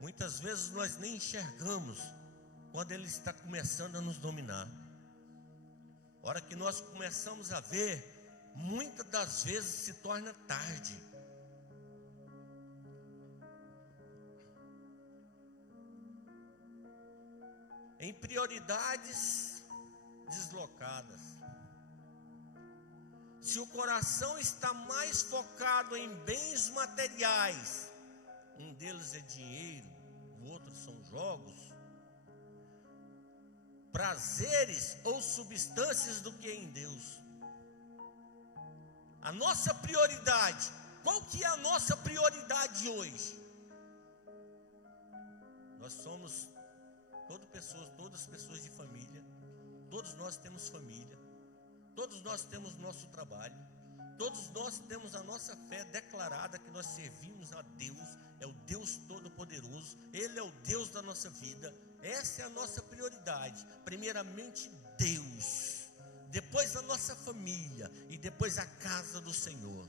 Muitas vezes nós nem enxergamos quando ele está começando a nos dominar. A hora que nós começamos a ver, muitas das vezes se torna tarde. Em prioridades deslocadas. Se o coração está mais focado em bens materiais, um deles é dinheiro, o outro são jogos, prazeres ou substâncias, do que em Deus. A nossa prioridade, qual que é a nossa prioridade hoje? Nós somos todas pessoas de família, todos nós temos família, todos nós temos nosso trabalho, todos nós temos a nossa fé declarada que nós servimos a Deus, é o Deus Todo-Poderoso, Ele é o Deus da nossa vida. Essa é a nossa prioridade. Primeiramente Deus, depois a nossa família e depois a casa do Senhor.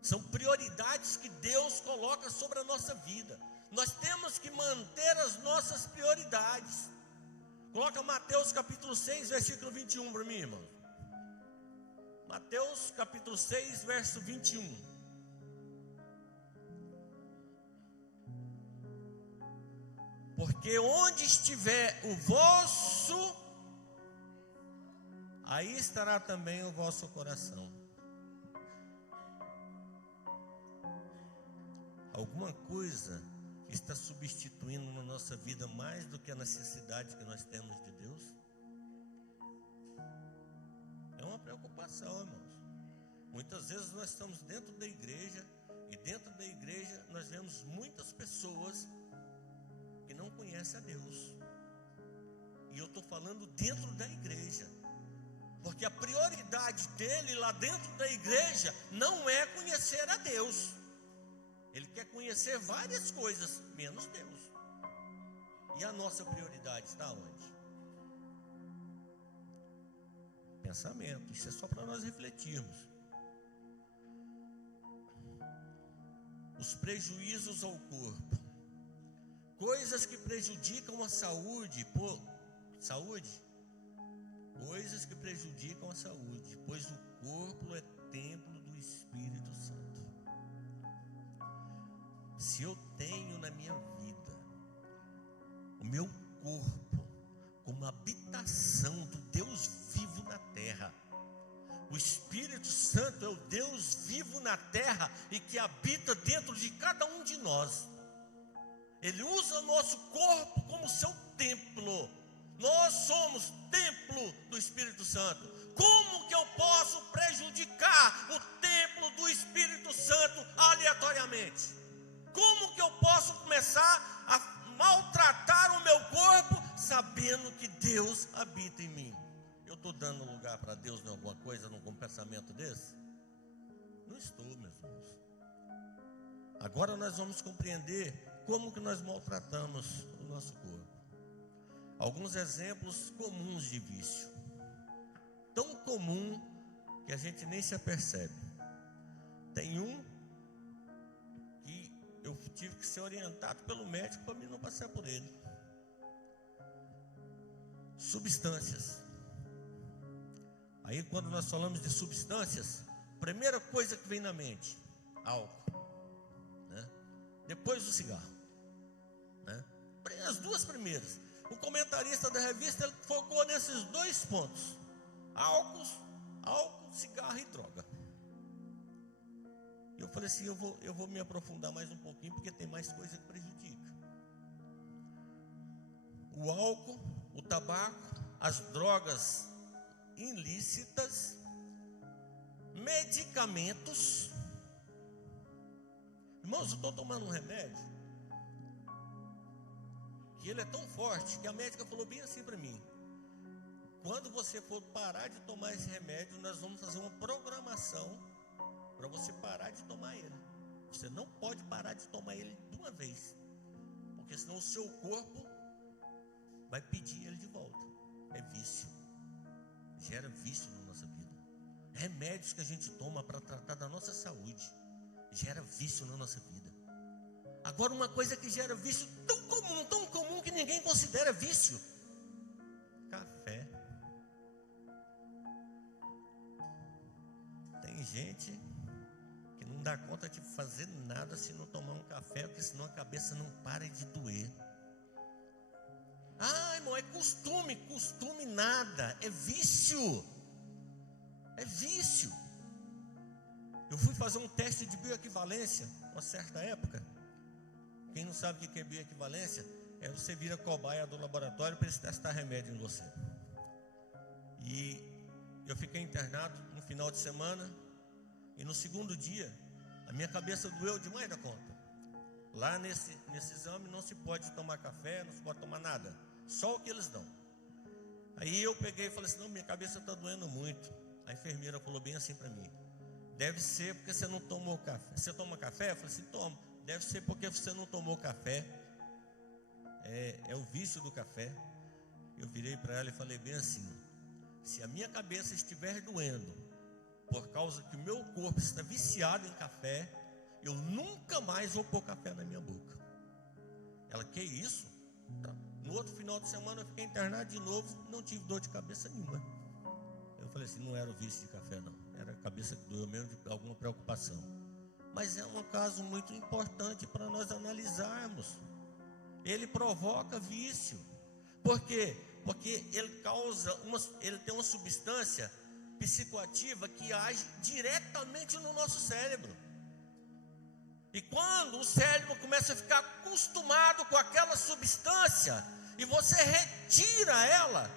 São prioridades que Deus coloca sobre a nossa vida. Nós temos que manter as nossas prioridades. Coloca Mateus capítulo 6, versículo 21 para mim, irmão. Mateus capítulo 6, verso 21. Porque onde estiver o vosso, aí estará também o vosso coração. Alguma coisa está substituindo na nossa vida mais do que a necessidade que nós temos de Deus? É uma preocupação, irmãos. Muitas vezes nós estamos dentro da igreja, e dentro da igreja nós vemos muitas pessoas que não conhecem a Deus. E eu estou falando dentro da igreja, porque a prioridade dele lá dentro da igreja não é conhecer a Deus. Ele quer conhecer várias coisas, menos Deus. E a nossa prioridade está onde? Pensamento. Isso é só para nós refletirmos. Os prejuízos ao corpo, coisas que prejudicam a saúde, coisas que prejudicam a saúde, pois o corpo é templo do Espírito Santo. Se eu tenho na minha vida o meu corpo como habitação do Deus vivo na terra, o Espírito Santo é o Deus vivo na terra e que habita dentro de cada um de nós. Ele usa o nosso corpo como seu templo. Nós somos templo do Espírito Santo. Como que eu posso prejudicar o templo do Espírito Santo aleatoriamente? Como que eu posso começar a maltratar o meu corpo sabendo que Deus habita em mim? Eu estou dando lugar para Deus em alguma coisa, num pensamento desse? Não estou, meus irmãos. Agora nós vamos compreender como que nós maltratamos o nosso corpo. Alguns exemplos comuns de vício. Tão comum que a gente nem se apercebe. Tem um que eu tive que ser orientado pelo médico para mim não passar por ele. Substâncias. Aí quando nós falamos de substâncias, primeira coisa que vem na mente, álcool, né? Depois o cigarro, né? As duas primeiras. O comentarista da revista ele focou nesses dois pontos: álcool, cigarro e droga. E eu falei assim, eu vou me aprofundar mais um pouquinho, porque tem mais coisa que prejudica. O álcool, o tabaco, as drogas ilícitas, medicamentos. Irmãos, eu estou tomando um remédio que ele é tão forte que a médica falou bem assim para mim: quando você for parar de tomar esse remédio, nós vamos fazer uma programação para você parar de tomar ele. Você não pode parar de tomar ele de uma vez, porque senão o seu corpo vai pedir ele de volta. É vício, gera vício na nossa vida. Remédios que a gente toma para tratar da nossa saúde gera vício na nossa vida. Agora, uma coisa que gera vício tão um tão comum que ninguém considera vício. Café. Tem gente que não dá conta de fazer nada se não tomar um café, porque senão a cabeça não para de doer. Ah, irmão, é costume. Costume nada, é vício. É vício. Eu fui fazer um teste de bioequivalência uma certa época. Quem não sabe o que é bioequivalência, é você vira cobaia do laboratório para eles testar remédio em você. E eu fiquei internado no final de semana, e no segundo dia, a minha cabeça doeu demais da conta. Lá nesse exame não se pode tomar café, não se pode tomar nada, só o que eles dão. Aí eu peguei e falei assim, não, minha cabeça está doendo muito. A enfermeira falou bem assim para mim, deve ser porque você não tomou café. Você toma café? Eu falei assim, tomo. Deve ser porque você não tomou café. É o vício do café. Eu virei para ela e falei bem assim, se a minha cabeça estiver doendo por causa que o meu corpo está viciado em café, eu nunca mais vou pôr café na minha boca. Ela, que isso? Tá. No outro final de semana eu fiquei internado de novo, não tive dor de cabeça nenhuma. Eu falei assim, não era o vício de café não, era a cabeça que doeu mesmo de alguma preocupação. Mas é um caso muito importante para nós analisarmos. Ele provoca vício. Por quê? Porque ele tem uma substância psicoativa que age diretamente no nosso cérebro. E quando o cérebro começa a ficar acostumado com aquela substância e você retira ela,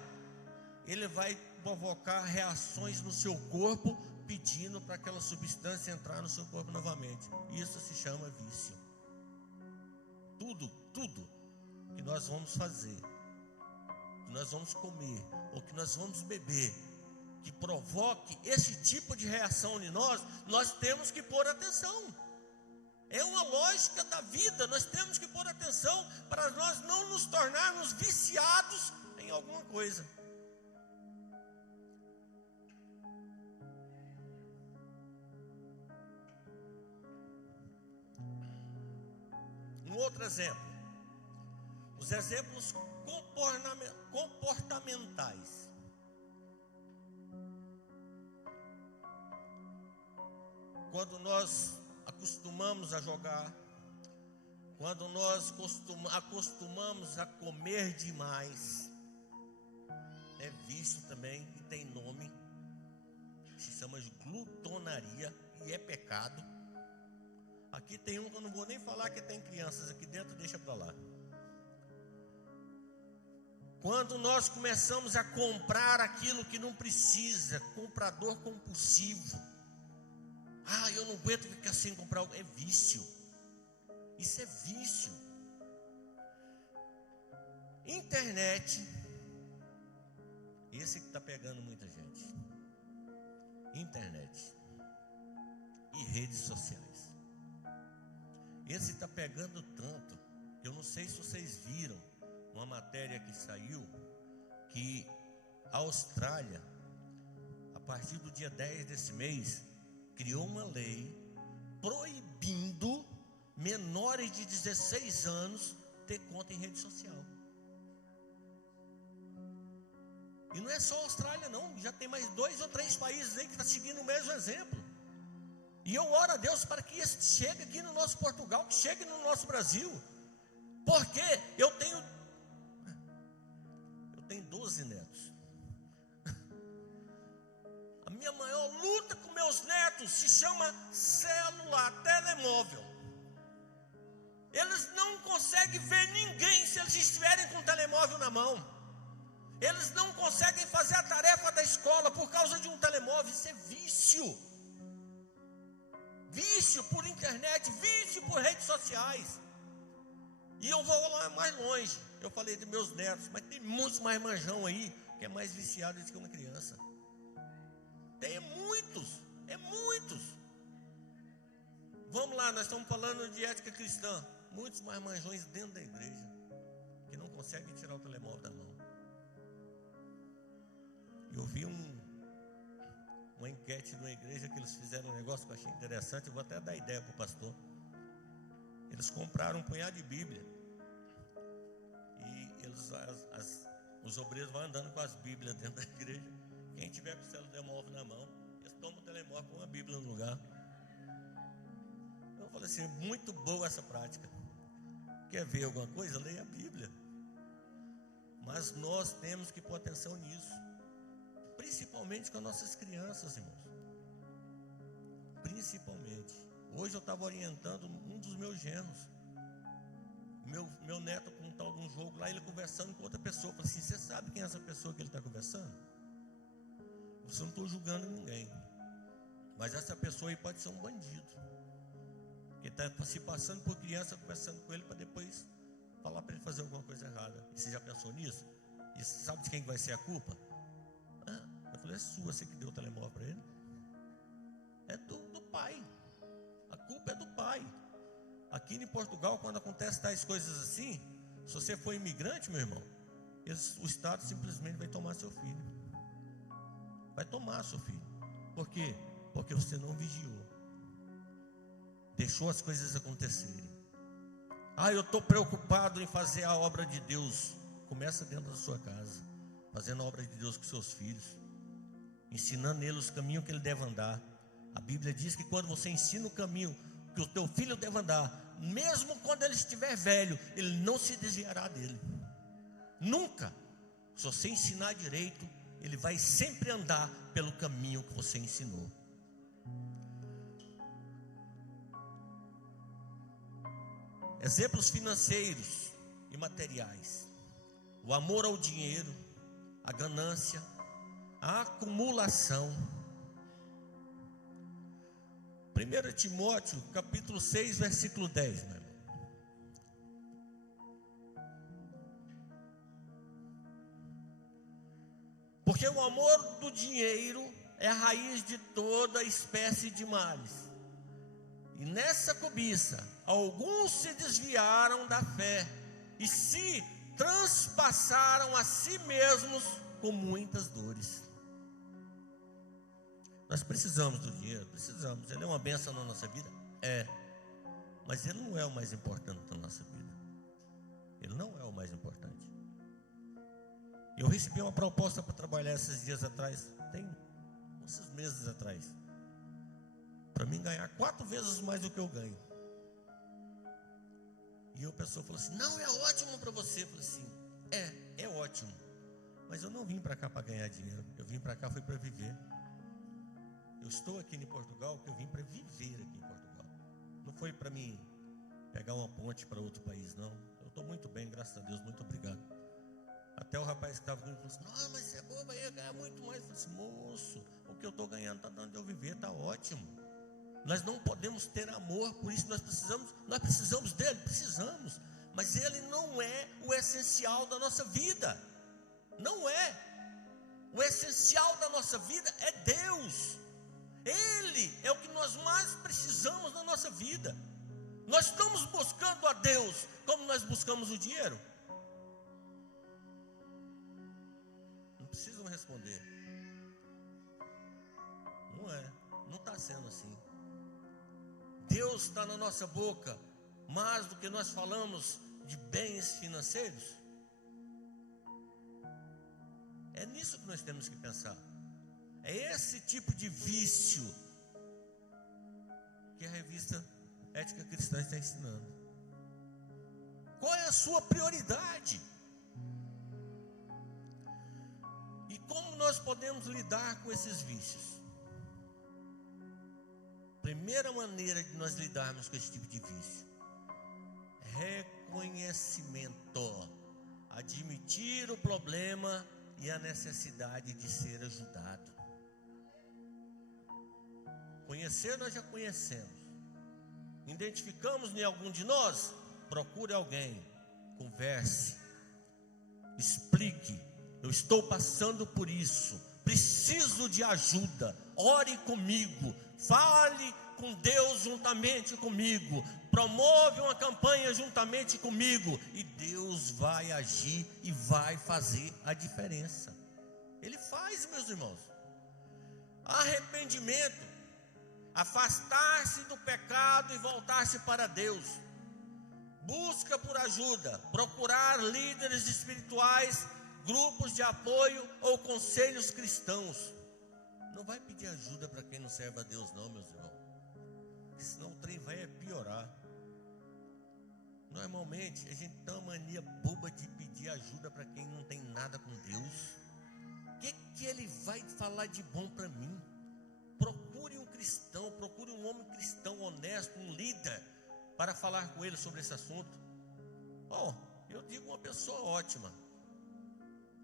ele vai provocar reações no seu corpo, pedindo para aquela substância entrar no seu corpo novamente. Isso se chama vício. Tudo que nós vamos fazer, que nós vamos comer, ou que nós vamos beber, que provoque esse tipo de reação em nós, nós temos que pôr atenção. É uma lógica da vida, nós temos que pôr atenção para nós não nos tornarmos viciados em alguma coisa. Um outro exemplo, os exemplos comportamentais. Quando nós acostumamos a jogar, quando nós acostumamos a comer demais, é vício também e tem nome, se chama de glutonaria e é pecado. Aqui tem um que eu não vou nem falar, que tem crianças aqui dentro, deixa para lá. Quando nós começamos a comprar aquilo que não precisa, comprador compulsivo. Ah, eu não aguento ficar sem comprar algo. É vício. Isso é vício. Internet. Esse que está pegando muita gente. Internet. E redes sociais. Esse está pegando tanto, que eu não sei se vocês viram uma matéria que saiu, que a Austrália, a partir do dia 10 desse mês, criou uma lei proibindo menores de 16 anos ter conta em rede social. E não é só a Austrália não, já tem mais 2 ou 3 países aí que estão seguindo o mesmo exemplo. E eu oro a Deus para que isso chegue aqui no nosso Portugal, que chegue no nosso Brasil. Porque eu tenho 12 netos. A minha maior luta com meus netos se chama celular, telemóvel. Eles não conseguem ver ninguém se eles estiverem com o telemóvel na mão. Eles não conseguem fazer a tarefa da escola por causa de um telemóvel. Isso é vício. Vício por internet, vício por redes sociais. E eu vou lá mais longe. Eu falei de meus netos, mas tem muitos mais manjão aí que é mais viciado do que uma criança. Tem muitos, Vamos lá, nós estamos falando de ética cristã. Muitos mais manjões dentro da igreja que não conseguem tirar o telemóvel da mão. Eu vi uma enquete numa igreja que eles fizeram um negócio que eu achei interessante. Eu vou até dar ideia para o pastor. Eles compraram um punhado de Bíblia os obreiros vão andando com as Bíblias dentro da igreja. Quem tiver com o telemóvel na mão, eles tomam o telemóvel com a Bíblia no lugar. Eu falei assim, muito boa essa prática. Quer ver alguma coisa? Leia a Bíblia. Mas nós temos que pôr atenção nisso, principalmente com as nossas crianças, irmãos. Principalmente. Hoje eu estava orientando um dos meus genros. Meu neto com um tal de um jogo lá, ele conversando com outra pessoa. Eu falei assim, você sabe quem é essa pessoa que ele está conversando? Você não estou julgando ninguém, mas essa pessoa aí pode ser um bandido, que está se passando por criança, conversando com ele para depois falar para ele fazer alguma coisa errada. E você já pensou nisso? E você sabe de quem vai ser a culpa? Eu falei, é sua, você que deu o telemóvel para ele. É do pai. A culpa é do pai. Aqui em Portugal, quando acontece tais coisas assim, se você for imigrante, meu irmão, o Estado simplesmente vai tomar seu filho. Vai tomar seu filho. Por quê? Porque você não vigiou. Deixou as coisas acontecerem. Eu estou preocupado em fazer a obra de Deus. Começa dentro da sua casa, fazendo a obra de Deus com seus filhos, ensinando eles o caminho que ele deve andar. A Bíblia diz que quando você ensina o caminho que o teu filho deve andar, mesmo quando ele estiver velho, ele não se desviará dele. Nunca. Se você ensinar direito, ele vai sempre andar pelo caminho que você ensinou. Exemplos financeiros e materiais: o amor ao dinheiro, a ganância, a acumulação. 1 Timóteo, capítulo 6, versículo 10, meu irmão. Porque o amor do dinheiro é a raiz de toda espécie de males. E nessa cobiça, alguns se desviaram da fé e se transpassaram a si mesmos com muitas dores. Nós precisamos do dinheiro, precisamos. Ele é uma bênção na nossa vida? É. Mas ele não é o mais importante da nossa vida. Ele não é o mais importante. Eu recebi uma proposta para trabalhar esses dias atrás, tem esses meses atrás, para mim ganhar 4 vezes mais do que eu ganho. E a pessoa falou assim, não, é ótimo para você. Eu falei assim, é ótimo. Mas eu não vim para cá para ganhar dinheiro. Eu vim para cá foi para viver. Eu estou aqui em Portugal porque eu vim para viver aqui em Portugal. Não foi para mim pegar uma ponte para outro país, não. Eu estou muito bem, graças a Deus, muito obrigado. Até o rapaz que estava comigo falou assim, não, mas você é bobo, aí ia ganhar muito mais. Eu falei assim, moço, o que eu estou ganhando está dando de eu viver, está ótimo. Nós não podemos ter amor, por isso nós precisamos dele, precisamos. Mas ele não é o essencial da nossa vida. Não é. O essencial da nossa vida é Deus. Ele é o que nós mais precisamos na nossa vida. Nós estamos buscando a Deus como nós buscamos o dinheiro? Não precisam responder. Não é, não está sendo assim. Deus está na nossa boca mais do que nós falamos de bens financeiros. É nisso que nós temos que pensar. É esse tipo de vício que a revista Ética Cristã está ensinando. Qual é a sua prioridade? E como nós podemos lidar com esses vícios? Primeira maneira de nós lidarmos com esse tipo de vício: reconhecimento. Admitir o problema e a necessidade de ser ajudado. Conhecer nós já conhecemos. Identificamos em algum de nós? Procure alguém, converse, explique. Eu estou passando por isso, preciso de ajuda. Ore comigo, fale com Deus juntamente comigo, promove uma campanha juntamente comigo, e Deus vai agir e vai fazer a diferença. Ele faz, meus irmãos. Arrependimento, afastar-se do pecado e voltar-se para Deus, busca por ajuda, procurar líderes espirituais, grupos de apoio ou conselhos cristãos. Não vai pedir ajuda para quem não serve a Deus não, meus irmãos, porque senão o trem vai piorar. Normalmente a gente tem uma mania boba de pedir ajuda para quem não tem nada com Deus. O que ele vai falar de bom para mim? Procure um cristão, procure um homem cristão honesto, um líder, para falar com ele sobre esse assunto. Eu digo uma pessoa ótima,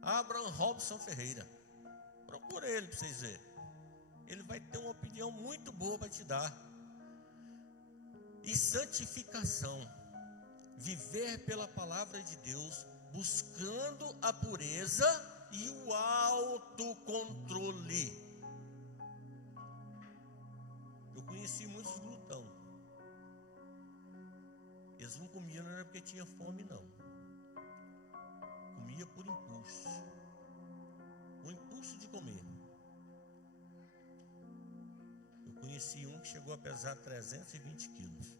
Abraham Robson Ferreira. Procura ele para vocês verem. Ele vai ter uma opinião muito boa para te dar. E santificação, viver pela palavra de Deus, buscando a pureza e o autocontrole. Eu conheci muitos glutão. Eles não comiam, não era porque tinha fome, não. Comia por impulso. O impulso de comer. Eu conheci um que chegou a pesar 320 quilos.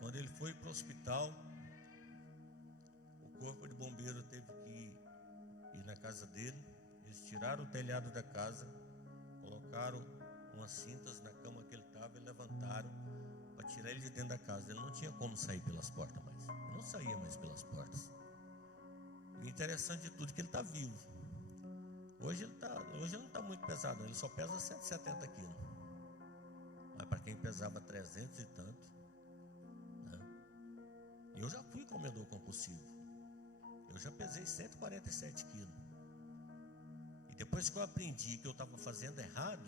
Quando ele foi para o hospital, o corpo de bombeiro teve que ir na casa dele. Eles tiraram o telhado da casa, colocaram umas cintas na cama que ele estava e levantaram para tirar ele de dentro da casa. Ele não tinha como sair pelas portas mais. Ele não saía mais pelas portas. E o interessante de tudo é que ele está vivo. Hoje ele não está muito pesado, ele só pesa 170 quilos. Mas para quem pesava 300 e tanto, né? Eu já fui comedor compulsivo. Eu já pesei 147 quilos. E depois que eu aprendi que eu estava fazendo errado,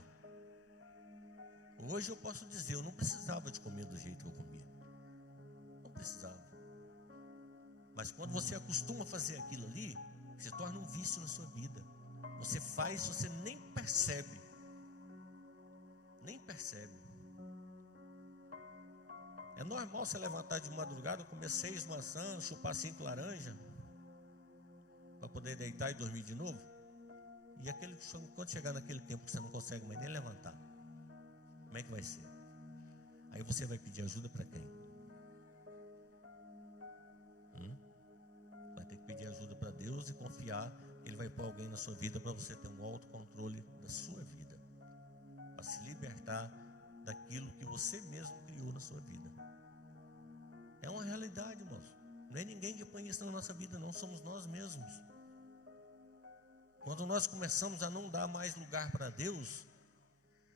hoje eu posso dizer, eu não precisava de comer do jeito que eu comia. Não precisava. Mas quando você acostuma a fazer aquilo ali, se torna um vício na sua vida. Você faz, você nem percebe. Nem percebe. É normal você levantar de madrugada, comer 6 maçãs, chupar 5 laranjas, para poder deitar e dormir de novo. E quando chegar naquele tempo que você não consegue mais nem levantar, como é que vai ser? Aí você vai pedir ajuda para quem? Vai ter que pedir ajuda para Deus e confiar que Ele vai pôr alguém na sua vida para você ter um autocontrole da sua vida, para se libertar daquilo que você mesmo criou na sua vida. É uma realidade, irmãos. Não é ninguém que põe isso na nossa vida, não, somos nós mesmos. Quando nós começamos a não dar mais lugar para Deus,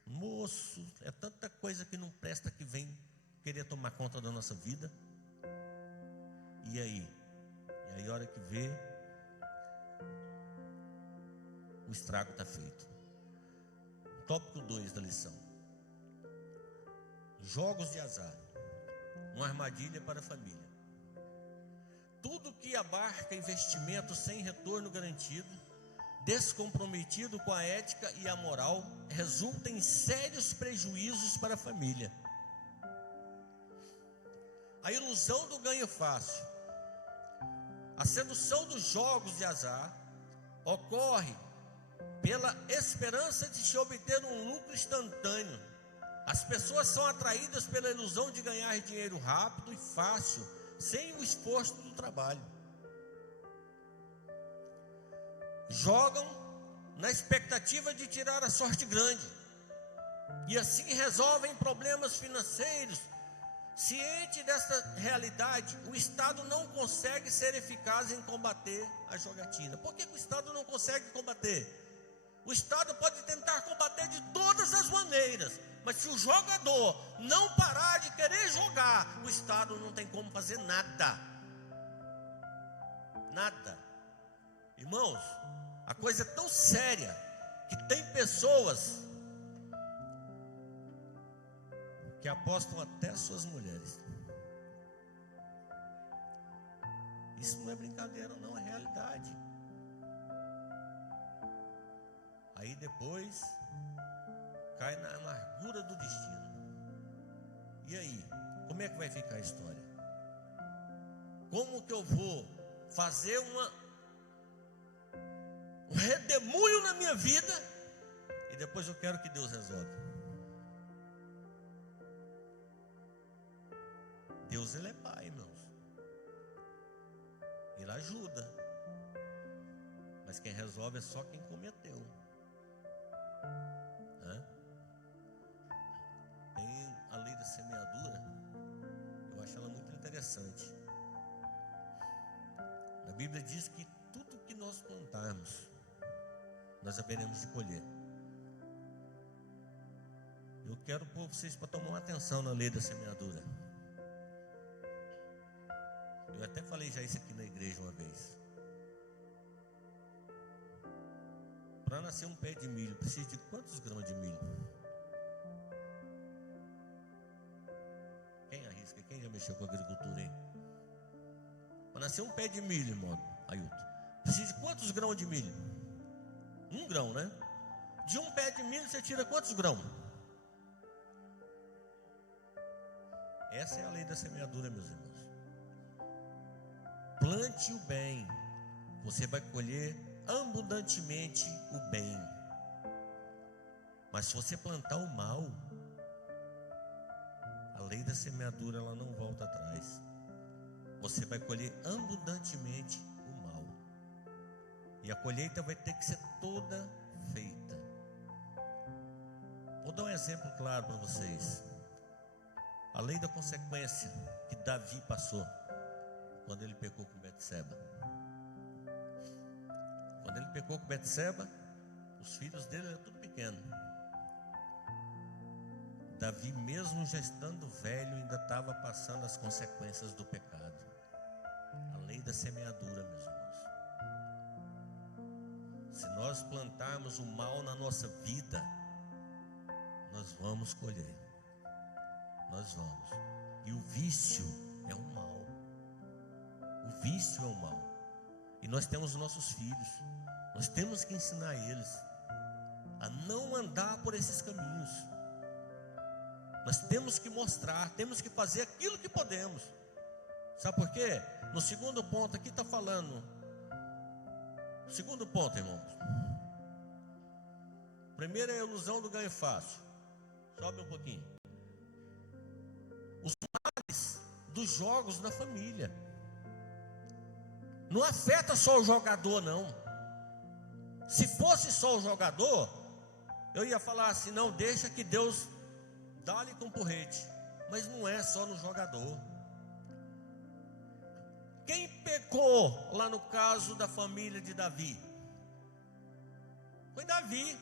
moço, é tanta coisa que não presta que vem querer tomar conta da nossa vida. E aí a hora que vê, o estrago está feito. Tópico 2 da lição: jogos de azar, uma armadilha para a família. Tudo que abarca investimento sem retorno garantido, descomprometido com a ética e a moral, resulta em sérios prejuízos para a família. A ilusão do ganho fácil, a sedução dos jogos de azar, ocorre pela esperança de se obter um lucro instantâneo. As pessoas são atraídas pela ilusão de ganhar dinheiro rápido e fácil, sem o esforço do trabalho. Jogam na expectativa de tirar a sorte grande, e assim resolvem problemas financeiros. Ciente dessa realidade, o Estado não consegue ser eficaz em combater a jogatina. Por que o Estado não consegue combater? O Estado pode tentar combater de todas as maneiras, mas se o jogador não parar de querer jogar, o Estado não tem como fazer nada. Nada. Irmãos, a coisa é tão séria que tem pessoas que apostam até suas mulheres. Isso não é brincadeira, não, é realidade. Aí depois cai na amargura do destino. E aí, como é que vai ficar a história? Como que eu vou fazer um redemoinho na minha vida e depois eu quero que Deus resolva? Deus, Ele é Pai, irmãos. Ele ajuda. Mas quem resolve é só quem cometeu. Tem a lei da semeadura. Eu acho ela muito interessante. A Bíblia diz que tudo que nós plantarmos, nós haveremos de colher. Eu quero pôr vocês para tomar uma atenção na lei da semeadura. Eu até falei já isso aqui na igreja uma vez. Para nascer um pé de milho, precisa de quantos grãos de milho? Quem arrisca? Quem já mexeu com agricultura aí? Para nascer um pé de milho, irmão Ailton, precisa de quantos grãos de milho? 1 grão, né? De um pé de milho você tira quantos grãos? Essa é a lei da semeadura, meus irmãos. Plante o bem, você vai colher abundantemente o bem. Mas se você plantar o mal, a lei da semeadura ela não volta atrás. Você vai colher abundantemente o mal. E a colheita vai ter que ser toda feita. Vou dar um exemplo claro para vocês. A lei da consequência que Davi passou quando ele pecou com Betseba. Quando ele pecou com Betseba, os filhos dele eram tudo pequeno. Davi, mesmo já estando velho, ainda estava passando as consequências do pecado. A lei da semeadura, meus irmãos. Se nós plantarmos o mal na nossa vida, nós vamos colher. Nós vamos. E o vício é um mal. O vício é um mal. E nós temos os nossos filhos. Nós temos que ensinar eles a não andar por esses caminhos. Nós temos que mostrar, temos que fazer aquilo que podemos. Sabe por quê? No segundo ponto aqui está falando. Segundo ponto, irmãos. Primeiro é a ilusão do ganho fácil. Sobe um pouquinho. Os males dos jogos na família. Não afeta só o jogador, não. Se fosse só o jogador, eu ia falar assim, não, deixa que Deus dá-lhe com porrete. Mas não é só no jogador. Quem pecou lá no caso da família de Davi? Foi Davi.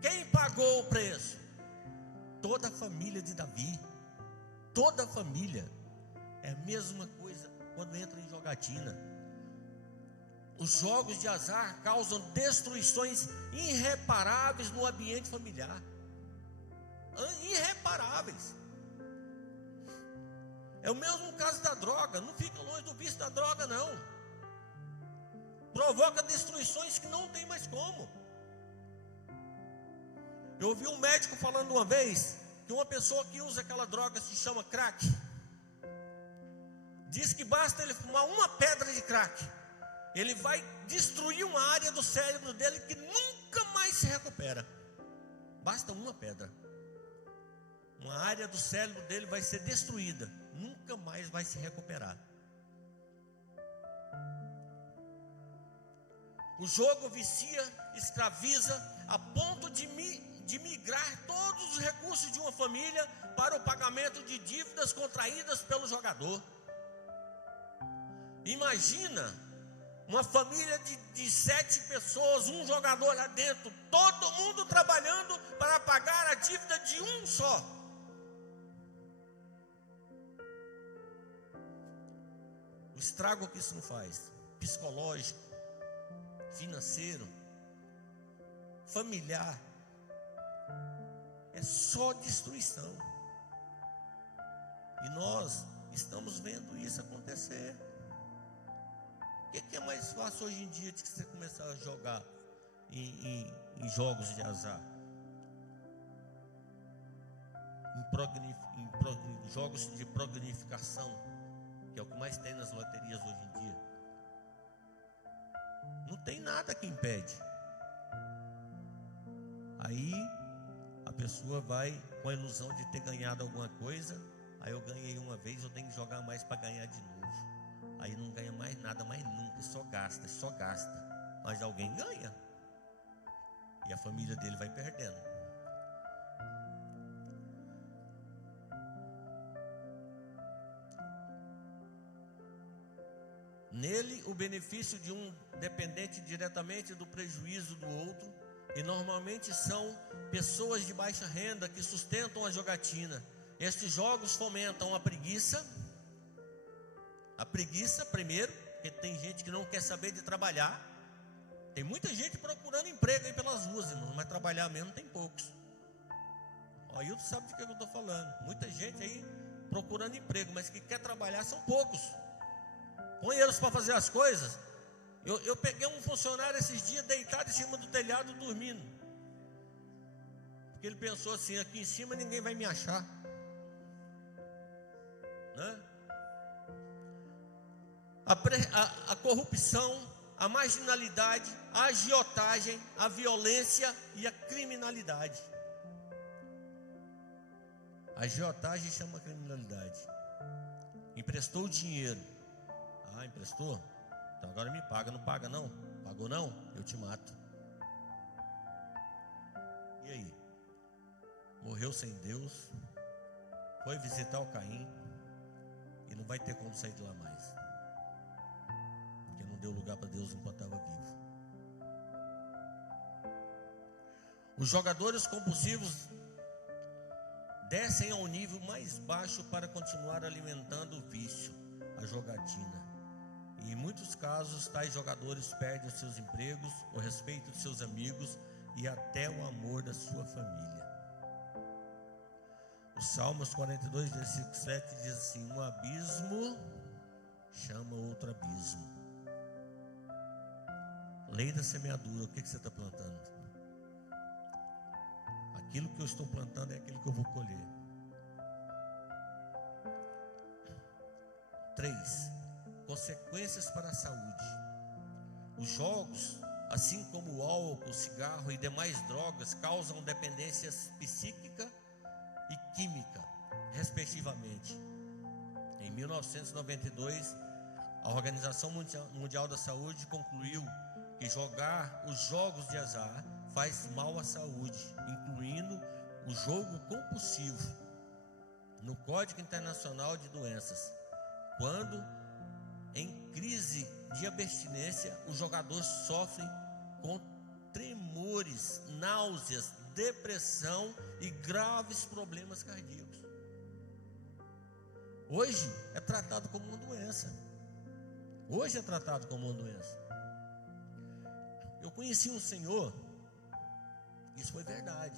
Quem pagou o preço? Toda a família de Davi. Toda a família. É a mesma coisa quando entra em jogatina. Os jogos de azar causam destruições irreparáveis no ambiente familiar. Irreparáveis. É o mesmo caso da droga. Não fica longe do vício da droga, não. Provoca destruições que não tem mais como. Eu ouvi um médico falando uma vez que uma pessoa que usa aquela droga se chama crack. Diz que basta ele fumar uma pedra de crack, ele vai destruir uma área do cérebro dele que nunca mais se recupera. Basta uma pedra. Uma área do cérebro dele vai ser destruída, nunca mais vai se recuperar. O jogo vicia, escraviza, a ponto de migrar todos os recursos de uma família para o pagamento de dívidas contraídas pelo jogador. Imagina uma família de 7 pessoas, um jogador lá dentro, todo mundo trabalhando para pagar a dívida de um só. O estrago que isso não faz, psicológico, financeiro, familiar, é só destruição. E nós estamos vendo isso acontecer. O que é mais fácil hoje em dia de que você começar a jogar em jogos de azar? Em jogos de prognificação, que é o que mais tem nas loterias hoje em dia. Não tem nada que impede. Aí a pessoa vai com a ilusão de ter ganhado alguma coisa Aí eu ganhei uma vez, eu tenho que jogar mais para ganhar de novo. Aí não ganha mais nada, mais nunca, só gasta. Mas alguém ganha. E a família dele vai perdendo. Nele, o benefício de um dependente diretamente do prejuízo do outro. E normalmente são pessoas de baixa renda que sustentam a jogatina. Estes jogos fomentam a preguiça. A preguiça primeiro, porque tem gente que não quer saber de trabalhar. Tem muita gente procurando emprego aí pelas ruas, irmão, mas trabalhar mesmo tem poucos. Ó, Hilton sabe de que eu estou falando. Muita gente aí procurando emprego, mas que quer trabalhar são poucos. Põe eles para fazer as coisas. Eu peguei um funcionário esses dias deitado em cima do telhado dormindo. Porque ele pensou assim: aqui em cima ninguém vai me achar, né? A corrupção, a marginalidade, a agiotagem, a violência e a criminalidade. A agiotagem chama criminalidade. Emprestou dinheiro. Ah, emprestou? Então agora me paga. Não paga não? Pagou não? Eu te mato. E aí? Morreu sem Deus, foi visitar o Caim e não vai ter como sair de lá mais, porque não deu lugar para Deus enquanto estava vivo. Os jogadores compulsivos descem ao nível mais baixo para continuar alimentando o vício, a jogatina. E em muitos casos, tais jogadores perdem os seus empregos, o respeito de seus amigos e até o amor da sua família. O Salmos 42, versículo 7 diz assim: um abismo chama outro abismo. Lei da semeadura, o que você está plantando? Aquilo que eu estou plantando é aquilo que eu vou colher. 3. Consequências para a saúde. Os jogos, assim como o álcool, o cigarro e demais drogas, causam dependências psíquica e química, respectivamente. Em 1992, a Organização Mundial da Saúde concluiu que jogar os jogos de azar faz mal à saúde, incluindo o jogo compulsivo, no Código Internacional de Doenças. Quando em crise de abstinência, o jogador sofre com tremores, náuseas, depressão e graves problemas cardíacos. Hoje é tratado como uma doença. Eu conheci um senhor, isso foi verdade,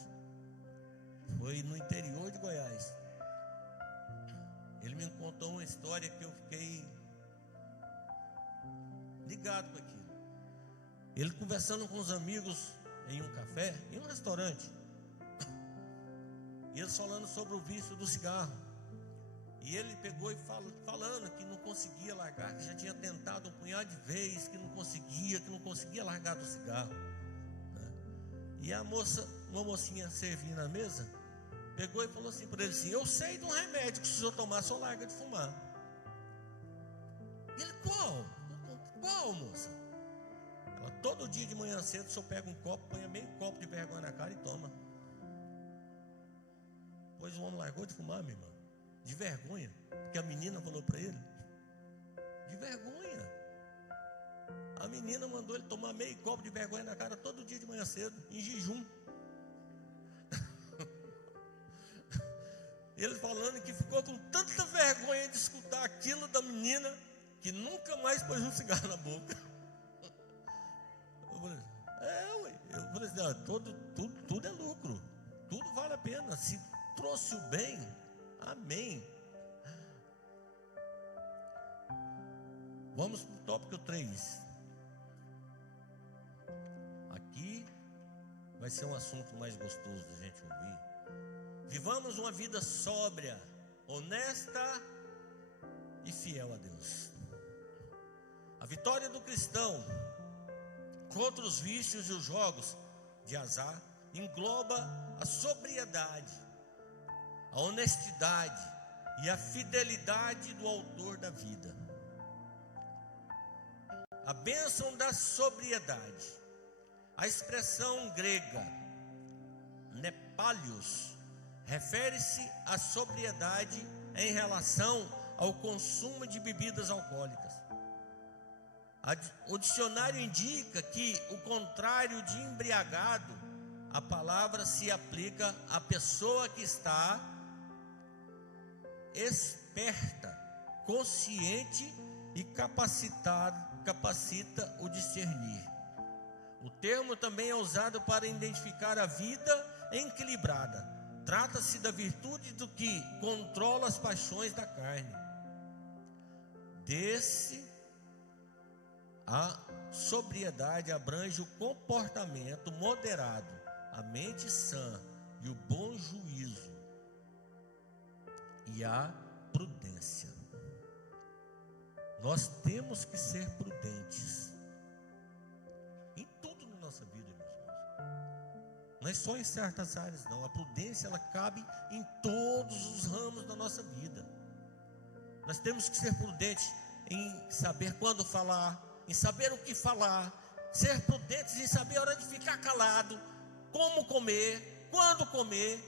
foi no interior de Goiás. Ele me contou uma história que eu fiquei ligado com aquilo. Ele conversando com os amigos em um café, em um restaurante, e eles falando sobre o vício do cigarro. E ele pegou e falando que não conseguia largar, que já tinha tentado um punhado de vezes, que não conseguia largar do cigarro, né? E uma mocinha servindo na mesa, pegou e falou assim para ele assim: eu sei de um remédio que se o senhor tomar, só larga de fumar. E ele: qual, moça? Ela: todo dia de manhã cedo o senhor pega um copo, põe meio copo de vergonha na cara e toma. Pois o homem largou de fumar, minha irmã, de vergonha, porque a menina falou para ele, de vergonha. A menina mandou ele tomar meio copo de vergonha na cara todo dia de manhã cedo, em jejum. Ele falando que ficou com tanta vergonha de escutar aquilo da menina, que nunca mais pôs um cigarro na boca. Eu falei assim: tudo é lucro, tudo vale a pena, se trouxe o bem, amém. Vamos para o tópico 3. Aqui vai ser um assunto mais gostoso da gente ouvir. Vivamos uma vida sóbria, honesta e fiel a Deus. A vitória do cristão contra os vícios e os jogos de azar engloba a sobriedade, a honestidade, e a fidelidade do autor da vida. A bênção da sobriedade. A expressão grega nepalios refere-se à sobriedade em relação ao consumo de bebidas alcoólicas. O dicionário indica que o contrário de embriagado, a palavra se aplica à pessoa que está esperta, consciente e capacita o discernir. O termo também é usado para identificar a vida equilibrada. Trata-se da virtude do que controla as paixões da carne. A sobriedade abrange o comportamento moderado, a mente sã e o bom juízo e a prudência. Nós temos que ser prudentes em tudo na nossa vida, meus irmãos. Não é só em certas áreas, não. A prudência, ela cabe em todos os ramos da nossa vida. Nós temos que ser prudentes em saber quando falar, em saber o que falar, ser prudentes em saber a hora de ficar calado, como comer, quando comer,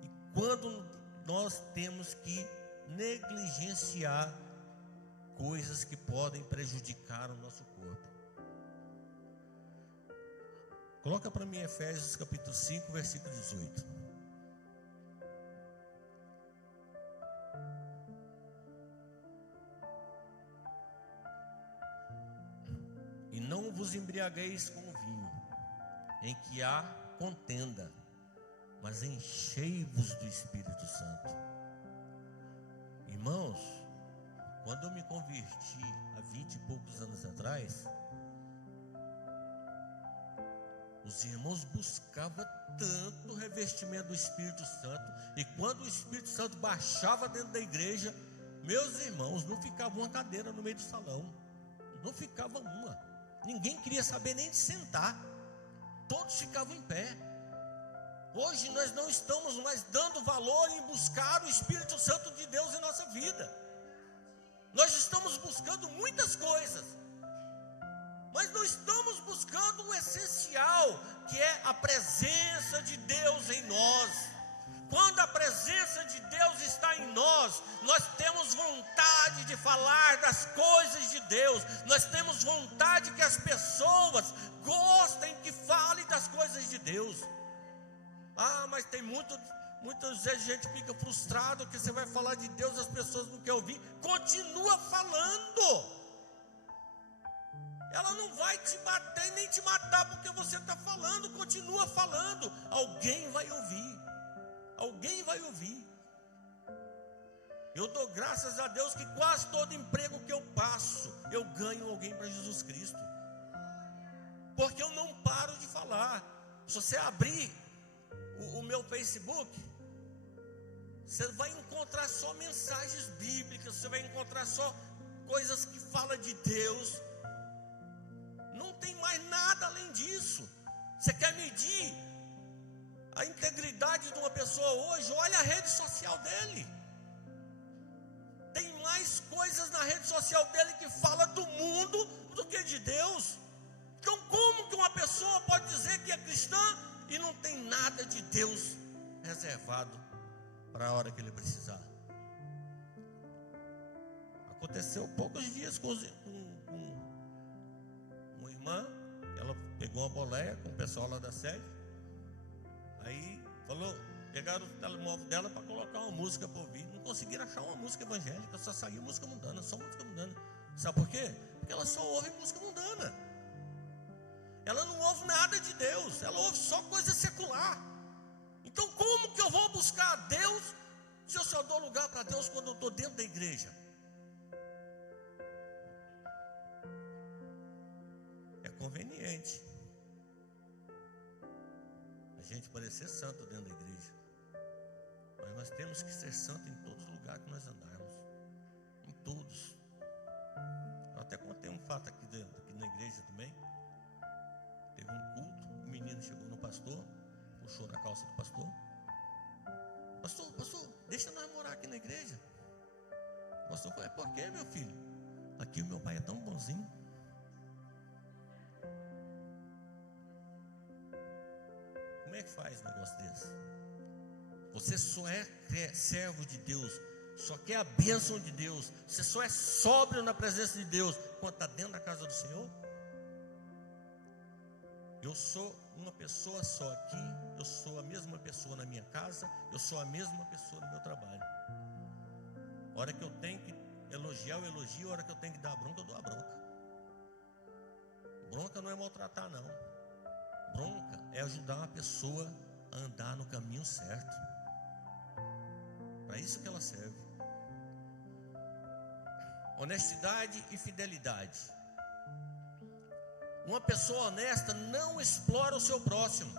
e quando nós temos que negligenciar coisas que podem prejudicar o nosso corpo. Coloca para mim Efésios capítulo 5, versículo 18. E não vos embriagueis com o vinho, em que há contenda, mas enchei-vos do Espírito Santo. Irmãos, quando eu me converti há 20 e poucos anos atrás, os irmãos buscavam tanto o revestimento do Espírito Santo, e quando o Espírito Santo baixava dentro da igreja, meus irmãos, não ficava uma cadeira no meio do salão, não ficava uma. Ninguém queria saber nem de sentar, todos ficavam em pé. Hoje nós não estamos mais dando valor em buscar o Espírito Santo de Deus em nossa vida. Nós estamos buscando muitas coisas, mas não estamos buscando o essencial, que é a presença de Deus em nós. Quando a presença de Deus está em nós, nós temos vontade de falar das coisas de Deus, nós temos vontade que as pessoas gostem que fale das coisas de Deus. Mas tem muitas vezes gente fica frustrado que você vai falar de Deus, as pessoas não querem ouvir. Continua falando. Ela não vai te bater nem te matar porque você está falando. Continua falando. Alguém vai ouvir. Alguém vai ouvir. Eu dou graças a Deus que quase todo emprego que eu passo, eu ganho alguém para Jesus Cristo, porque eu não paro de falar. Se você abrir o meu Facebook, você vai encontrar só mensagens bíblicas, você vai encontrar só coisas que falam de Deus. Não tem mais nada além disso. Você quer medir a integridade de uma pessoa hoje? Olha a rede social dele. Tem mais coisas na rede social dele que fala do mundo do que de Deus. Então como que uma pessoa pode dizer que é cristã e não tem nada de Deus reservado para a hora que ele precisar? Aconteceu poucos dias com uma irmã. Ela pegou uma boleia com o pessoal lá da sede. Aí pegaram o telemóvel dela para colocar uma música para ouvir. Não conseguiram achar uma música evangélica, só saiu música mundana, só música mundana. Sabe por quê? Porque ela só ouve música mundana. Ela não ouve nada de Deus, ela ouve só coisa secular. Então como que eu vou buscar a Deus se eu só dou lugar para Deus quando eu estou dentro da igreja? É conveniente a gente parecer santo dentro da igreja, mas nós temos que ser santo em todos os lugares que nós andarmos, em todos. Eu até contei um fato aqui na igreja também. Teve um culto, o menino chegou no pastor, puxou na calça do pastor, Pastor, deixa nós morar aqui na igreja. Pastor, por quê, meu filho? Aqui o meu pai é tão bonzinho. Como é que faz um negócio desse? Você só é servo de Deus, só quer a bênção de Deus, você só é sóbrio na presença de Deus quando está dentro da casa do Senhor. Eu sou uma pessoa só aqui, eu sou a mesma pessoa na minha casa, eu sou a mesma pessoa no meu trabalho. A hora que eu tenho que elogiar, eu elogio, a hora que eu tenho que dar bronca, eu dou a bronca. Bronca não é maltratar, não. Bronca é ajudar uma pessoa a andar no caminho certo. Para isso que ela serve. Honestidade e fidelidade. Uma pessoa honesta não explora o seu próximo.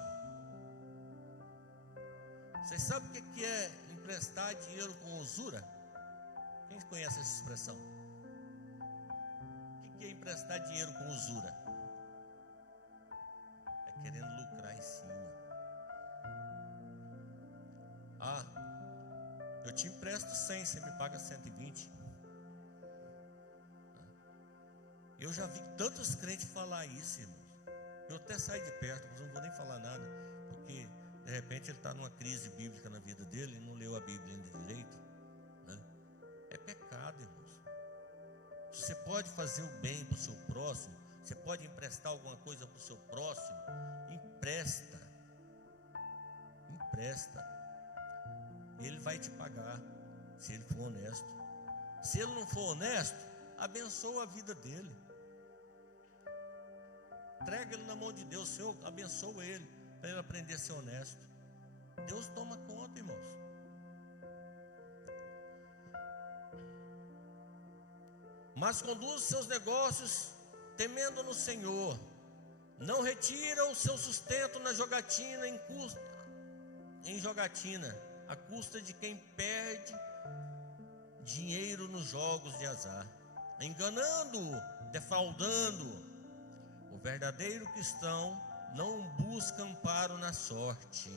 Vocês sabem o que é emprestar dinheiro com usura? Quem conhece essa expressão? O que é emprestar dinheiro com usura? É querendo lucrar em cima. Ah, eu te empresto 100, você me paga 120. Eu já vi tantos crentes falar isso, irmãos. Eu até saio de perto, mas não vou nem falar nada, porque de repente ele está numa crise bíblica na vida dele e não leu a Bíblia ainda direito, né? É pecado, irmãos. Você pode fazer o bem para o seu próximo, você pode emprestar alguma coisa para o seu próximo, empresta. Ele vai te pagar, se ele for honesto. Se ele não for honesto, abençoa a vida dele. Entrega ele na mão de Deus. Senhor, abençoa ele, para ele aprender a ser honesto. Deus toma conta, irmãos. Mas conduz seus negócios temendo no Senhor. Não retira o seu sustento na jogatina, em jogatina, à custa de quem perde dinheiro nos jogos de azar, enganando-o, defraudando-o. O verdadeiro cristão não busca amparo na sorte,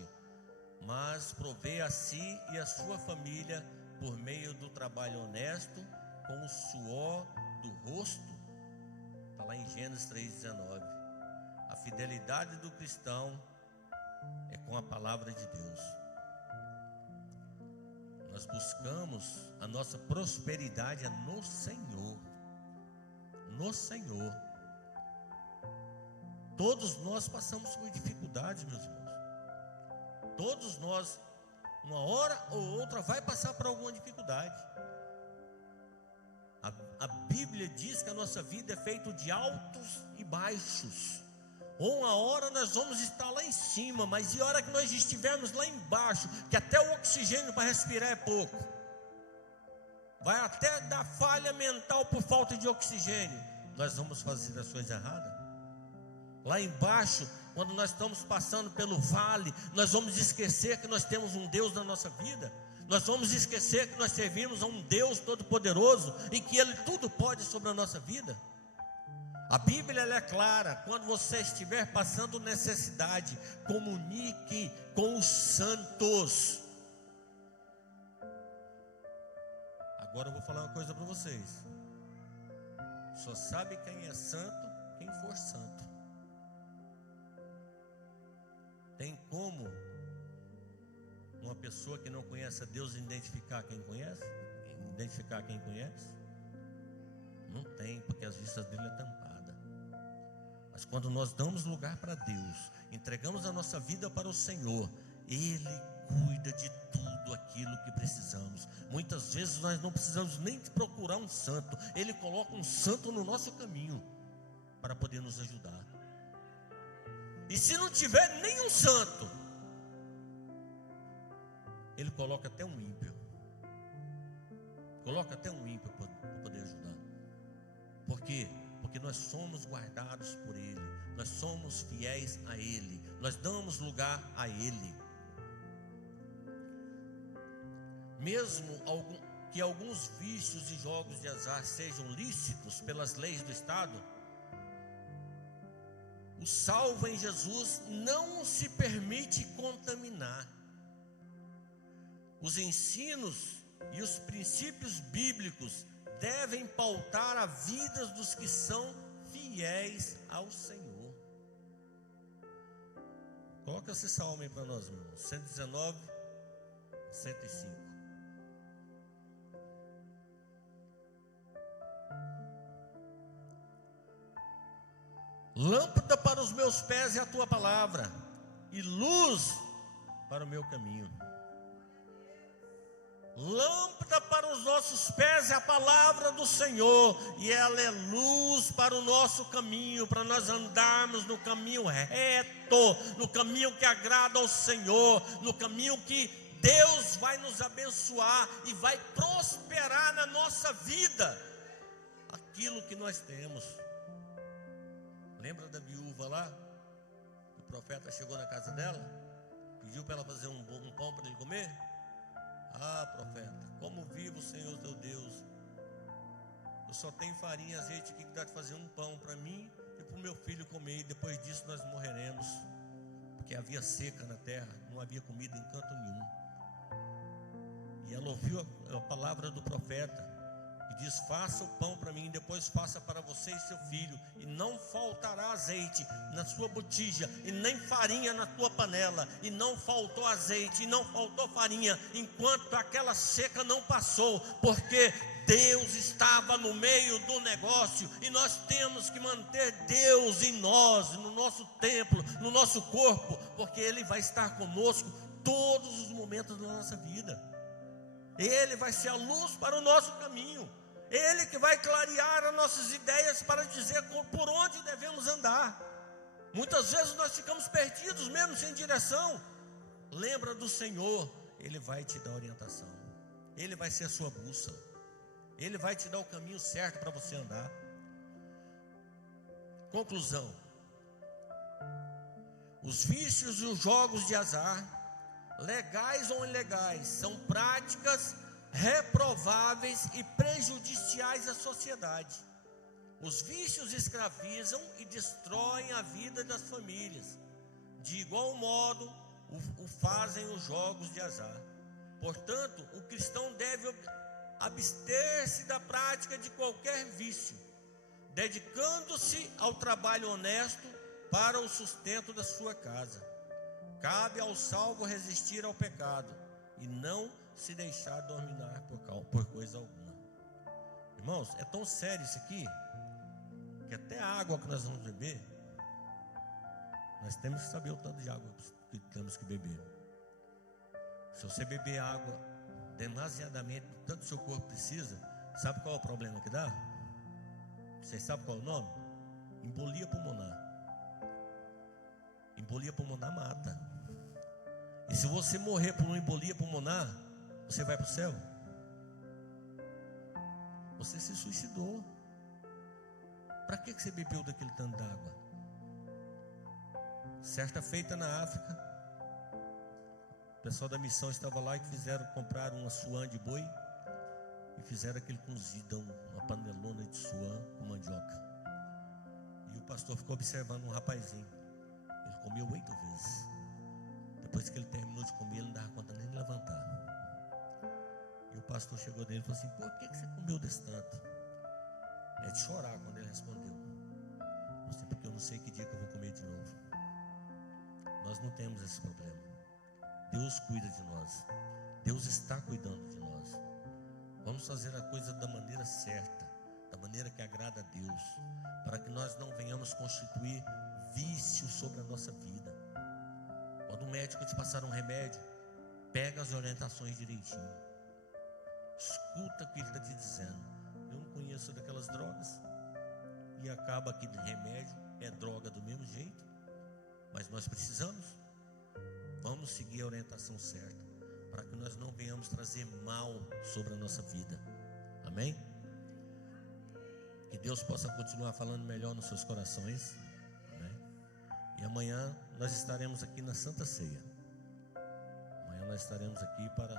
mas provê a si e a sua família por meio do trabalho honesto, com o suor do rosto. Está lá em Gênesis 3,19. A fidelidade do cristão é com a palavra de Deus. Nós buscamos a nossa prosperidade no Senhor. No Senhor. Todos nós passamos por dificuldades, meus irmãos. Todos nós, uma hora ou outra, vai passar por alguma dificuldade. A Bíblia diz que a nossa vida é feita de altos e baixos. Ou uma hora nós vamos estar lá em cima, mas e a hora que nós estivermos lá embaixo, que até o oxigênio para respirar é pouco, vai até dar falha mental por falta de oxigênio, nós vamos fazer as coisas erradas. Lá embaixo, quando nós estamos passando pelo vale, nós vamos esquecer que nós temos um Deus na nossa vida. Nós vamos esquecer que nós servimos a um Deus todo-poderoso e que Ele tudo pode sobre a nossa vida. A Bíblia ela é clara: quando você estiver passando necessidade, comunique com os santos. Agora eu vou falar uma coisa para vocês. Só sabe quem é santo quem for santo. Tem como uma pessoa que não conhece a Deus identificar quem conhece? Identificar quem conhece? Não tem, porque as vistas dele é tampada. Mas quando nós damos lugar para Deus, entregamos a nossa vida para o Senhor, Ele cuida de tudo aquilo que precisamos. Muitas vezes nós não precisamos nem procurar um santo. Ele coloca um santo no nosso caminho para poder nos ajudar. E se não tiver nenhum santo, Ele coloca até um ímpio. Coloca até um ímpio para poder ajudar. Por quê? Porque nós somos guardados por Ele. Nós somos fiéis a Ele. Nós damos lugar a Ele. Mesmo que alguns vícios e jogos de azar sejam lícitos pelas leis do Estado, o salvo em Jesus não se permite contaminar. Os ensinos e os princípios bíblicos devem pautar a vida dos que são fiéis ao Senhor. Coloca esse salmo aí para nós, irmãos. 119, 105. Lâmpada para os meus pés é a tua palavra, e luz para o meu caminho. Lâmpada para os nossos pés é a palavra do Senhor, e ela é luz para o nosso caminho, para nós andarmos no caminho reto, no caminho que agrada ao Senhor, no caminho que Deus vai nos abençoar e vai prosperar na nossa vida aquilo que nós temos. Lembra da viúva lá? O profeta chegou na casa dela, pediu para ela fazer um pão para ele comer. Ah, profeta, como vive o Senhor teu Deus, eu só tenho farinha e azeite aqui que dá de fazer um pão para mim e para o meu filho comer, e depois disso nós morreremos, porque havia seca na terra, não havia comida em canto nenhum. E ela ouviu a palavra do profeta, que diz: faça o pão para mim, depois faça para você e seu filho, e não faltará azeite na sua botija, e nem farinha na tua panela. E não faltou azeite, e não faltou farinha, enquanto aquela seca não passou, porque Deus estava no meio do negócio. E nós temos que manter Deus em nós, no nosso templo, no nosso corpo, porque Ele vai estar conosco todos os momentos da nossa vida. Ele vai ser a luz para o nosso caminho. Ele que vai clarear as nossas ideias para dizer por onde devemos andar. Muitas vezes nós ficamos perdidos mesmo, sem direção. Lembra do Senhor, Ele vai te dar orientação. Ele vai ser a sua bússola. Ele vai te dar o caminho certo para você andar. Conclusão: os vícios e os jogos de azar, legais ou ilegais, são práticas reprováveis e prejudiciais à sociedade. Os vícios escravizam e destroem a vida das famílias. De igual modo, o fazem os jogos de azar. Portanto, o cristão deve abster-se da prática de qualquer vício, dedicando-se ao trabalho honesto para o sustento da sua casa. Cabe ao salvo resistir ao pecado e não se deixar dominar por coisa alguma. Irmãos, é tão sério isso aqui, que até a água que nós vamos beber, nós temos que saber o tanto de água que temos que beber. Se você beber água demasiadamente, o tanto que o seu corpo precisa, sabe qual é o problema que dá? Vocês sabem qual é o nome? Embolia pulmonar. Embolia pulmonar mata. E se você morrer por uma embolia pulmonar, você vai para o céu? Você se suicidou. Para que você bebeu daquele tanto d'água? Certa feita na África, o pessoal da missão estava lá e compraram uma suã de boi e fizeram aquele cozidão, uma panelona de suã com mandioca. E o pastor ficou observando um rapazinho. Ele comeu 8 vezes. Depois que ele terminou de comer, ele não dava conta nem de levantar. E o pastor chegou nele e falou assim: por que você comeu desse tanto? É de chorar quando ele respondeu. Eu sei, porque eu não sei que dia que eu vou comer de novo. Nós não temos esse problema. Deus cuida de nós. Deus está cuidando de nós. Vamos fazer a coisa da maneira certa, da maneira que agrada a Deus, para que nós não venhamos constituir vício sobre a nossa vida. Quando o médico te passar um remédio, pega as orientações direitinho. Escuta o que ele está te dizendo. Eu não conheço daquelas drogas. E acaba que remédio é droga do mesmo jeito. Mas nós precisamos. Vamos seguir a orientação certa, para que nós não venhamos trazer mal sobre a nossa vida. Amém? Que Deus possa continuar falando melhor nos seus corações. Amém? E amanhã nós estaremos aqui na Santa Ceia. Amanhã nós estaremos aqui para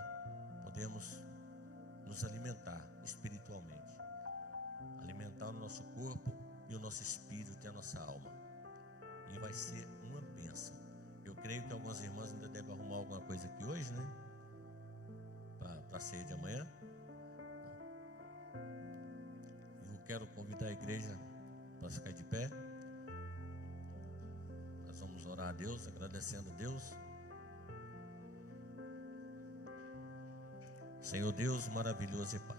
podermos nos alimentar espiritualmente, alimentar o nosso corpo e o nosso espírito e a nossa alma. E vai ser uma bênção. Eu creio que algumas irmãs ainda devem arrumar alguma coisa aqui hoje, né? para a ceia de amanhã? Eu quero convidar a igreja para ficar de pé. Nós vamos orar a Deus, agradecendo a Deus. Senhor Deus maravilhoso e Pai,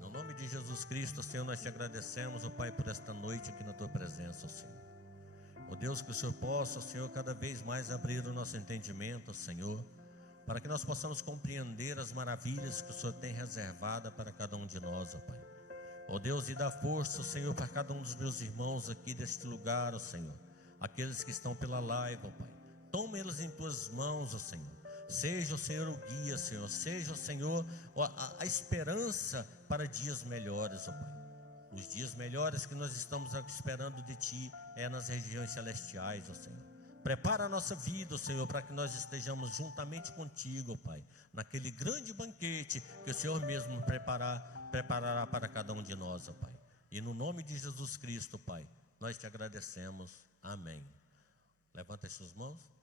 no nome de Jesus Cristo, Senhor, nós te agradecemos, ó Pai, por esta noite aqui na tua presença, Senhor. Ó Deus, que o Senhor possa, Senhor, cada vez mais abrir o nosso entendimento, Senhor, para que nós possamos compreender as maravilhas que o Senhor tem reservada para cada um de nós, ó Pai. Ó Deus, e dá força, Senhor, para cada um dos meus irmãos aqui deste lugar, ó Senhor, aqueles que estão pela live, ó Pai. Toma eles em tuas mãos, ó Senhor. Seja o Senhor o guia, Senhor. Seja o Senhor a esperança para dias melhores, ó Pai. Os dias melhores que nós estamos esperando de Ti é nas regiões celestiais, ó Senhor. Prepara a nossa vida, ó Senhor, para que nós estejamos juntamente contigo, ó Pai, naquele grande banquete que o Senhor mesmo preparará para cada um de nós, ó Pai. E no nome de Jesus Cristo, Pai, nós te agradecemos. Amém. Levanta as suas mãos.